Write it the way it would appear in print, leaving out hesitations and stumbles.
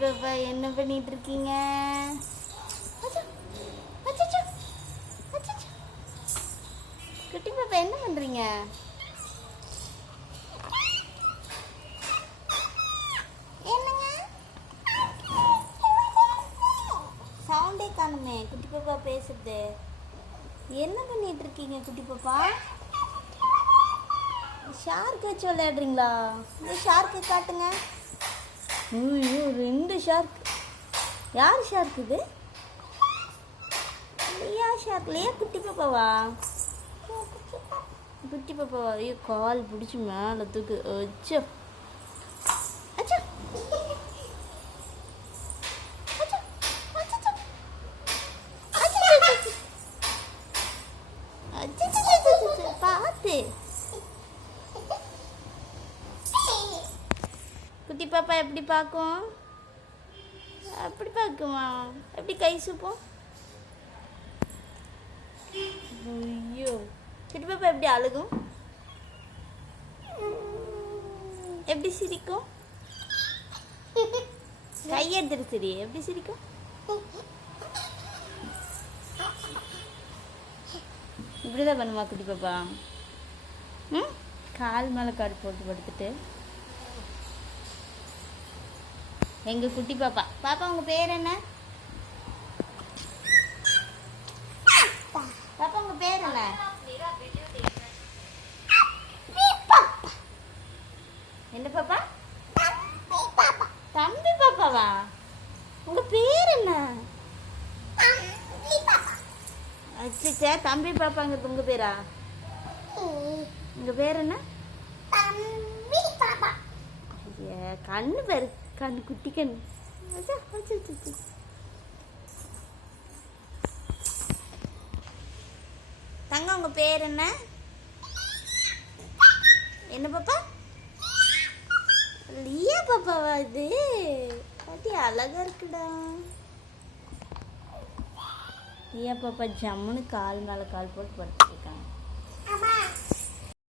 பாப்பா என்ன பண்ணிட்டு இருக்கீங்க? குட்டி பாப்பா என்ன பண்றீங்க? என்னங்க சவுண்டே காணுமே குட்டி பாப்பா பேசுறது. என்ன பண்ணிட்டு இருக்கீங்க குட்டி பாப்பா? ஷார்க் வச்சு விளையாடுறீங்களா? இந்த ஷார்க்கு காட்டுங்க. ஐயோ 2 ஷார்க். யார் ஷார்க் இது? லியா ஷார்க். லியா குட்டி பாப்பாவா? குட்டி பாப்பாவா? ஐயோ கால் பிடிச்சி மேலே தூக்கு. அச்சோ அச்சோ பார்த்து. குட்டி பாப்பா எப்படி பார்க்கும்? அப்படி பார்க்குமா? எப்படி கை சூப்போம்? ஐயோ குட்டி பாப்பா எப்படி அழுகும்? எப்படி சிரிக்கும்? கையெடுத்துட்டு சரி எப்படி சிரிக்கும்? இப்படிதான் பண்ணுமா குட்டி பாப்பா? ம் கால் மேலே காடு போட்டு படுத்துட்டு. எங்க குட்டி பாப்பா. பாப்பா உங்க பேர் என்ன? பாப்பா உங்க பேர் என்ன? என்ன பாப்பா? தம்பி பாப்பாவா? உங்க பேர் என்ன? அச்சா தம்பி பாப்பாங்கிறது உங்க பேரா? உங்க பேர் என்ன? கண்ணு பேரு கண்ணு குட்டி கண்ணு. தங்க உங்க பேர் என்ன? என்ன பாப்பா? லியா பாப்பாவா இது? அது அழகா இருக்குடா. லியா பாப்பா ஜம்முன்னு கால் மேல கால் போட்டு படுத்துருக்காங்க.